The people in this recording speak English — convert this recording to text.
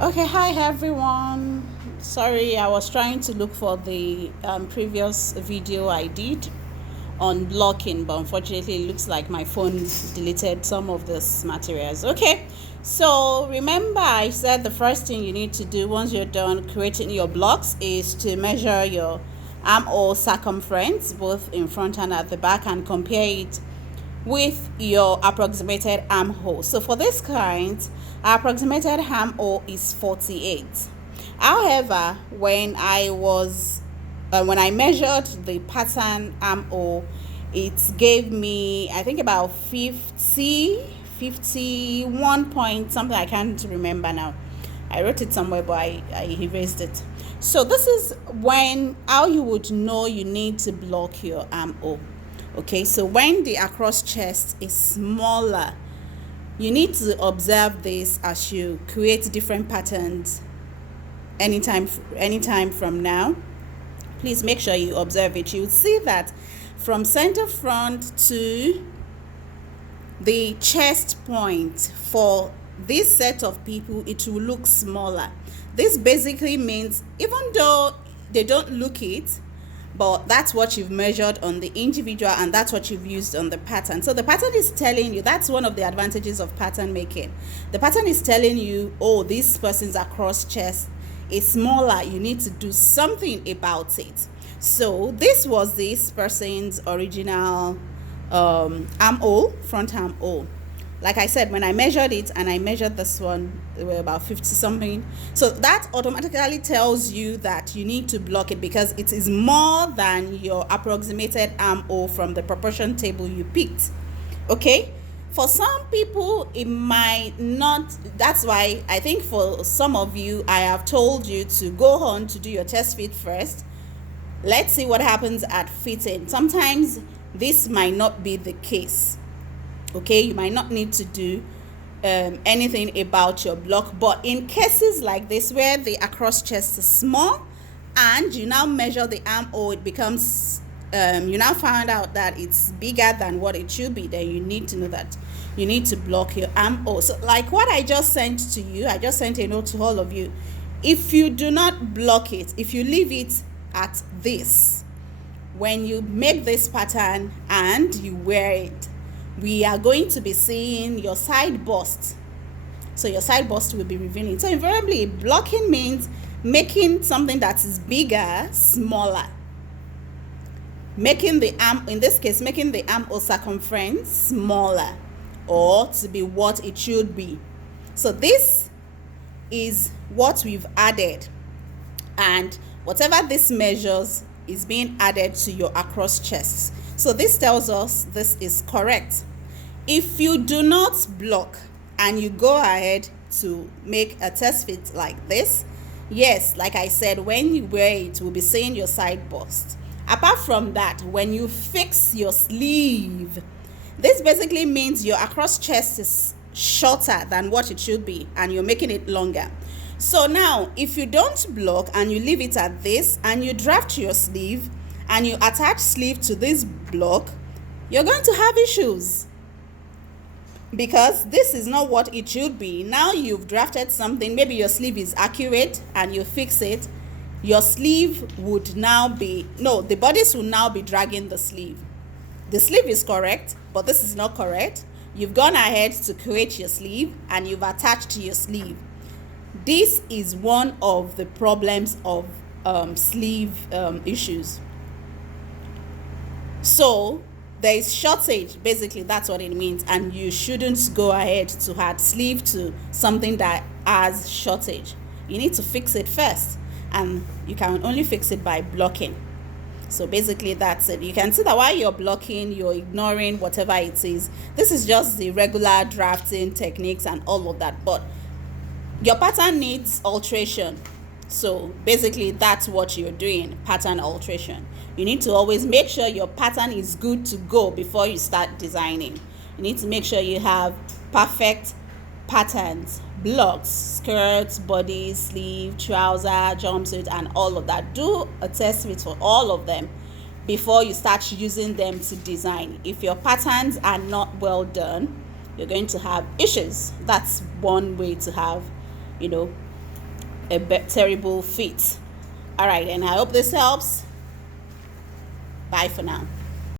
Okay, hi everyone. Sorry, I was trying to look for the previous video I did on blocking, but unfortunately, it looks like my phone deleted some of this materials. Okay, so remember, I said the first thing you need to do once you're done creating your blocks is to measure your armhole circumference, both in front and at the back, and compare it with your approximated armhole. So for this client, our approximated armhole is 48. However, when I measured the pattern armhole, it gave me, I think, about 51 point something. I can't remember now. I wrote it somewhere, but I erased it. So this is how you would know you need to block your armhole. Okay, so when the across chest is smaller, you need to observe this as you create different patterns anytime from now. Please make sure you observe it. You will see that from center front to the chest point for this set of people, it will look smaller. This basically means, even though they don't look it, but that's what you've measured on the individual and that's what you've used on the pattern. So the pattern is telling you, that's one of the advantages of pattern making. The pattern is telling you, oh, this person's across chest is smaller, you need to do something about it. So this was this person's original armhole, front armhole. Like I said, when I measured it and I measured this one, they were about 50 something. So that automatically tells you that you need to block it because it is more than your approximated armhole from the proportion table you picked. Okay? For some people, it might not. That's why I think for some of you, I have told you to go on to do your test fit first. Let's see what happens at fitting. Sometimes this might not be the case. Okay, you might not need to do anything about your block, but in cases like this where the across chest is small and you now measure the armhole, it becomes you now found out that it's bigger than what it should be, then you need to know that you need to block your armhole. So like what I just sent to you, I just sent a note to all of you. If you do not block it, if you leave it at this, when you make this pattern and you wear it, we are going to be seeing your side bust. So your side bust will be revealing. So invariably, blocking means making something that is bigger smaller. Making the arm, in this case, making the armhole circumference smaller, or to be what it should be. So this is what we've added. And whatever this measures is being added to your across chest. So this tells us this is correct. If you do not block and you go ahead to make a test fit like this, yes, like I said, when you wear it, we'll be seeing your side bust. Apart from that, when you fix your sleeve, this basically means your across chest is shorter than what it should be and you're making it longer. So now, if you don't block and you leave it at this and you draft your sleeve and you attach sleeve to this block, you're going to have issues because this is not what it should be. Now you've drafted something, maybe your sleeve is accurate and you fix it, your sleeve would now be, no, the bodice will now be dragging the sleeve. The sleeve is correct, but this is not correct. You've gone ahead to create your sleeve and you've attached to your sleeve. This is one of the problems of sleeve issues. So there is shortage, basically that's what it means, and you shouldn't go ahead to add sleeve to something that has shortage. You need to fix it first, and you can only fix it by blocking. So basically that's it. You can see that while you're blocking, you're ignoring whatever it is. This is just the regular drafting techniques and all of that, but your pattern needs alteration. So basically that's what you're doing, pattern alteration. You need to always make sure your pattern is good to go before you start designing. You need to make sure you have perfect patterns, blocks, skirts, bodies, sleeve, trouser, jumpsuit, and all of that. Do a test fit for all of them before you start using them to design. If your patterns are not well done, you're going to have issues. That's one way to have, terrible fit. All right, and I hope this helps. Bye for now.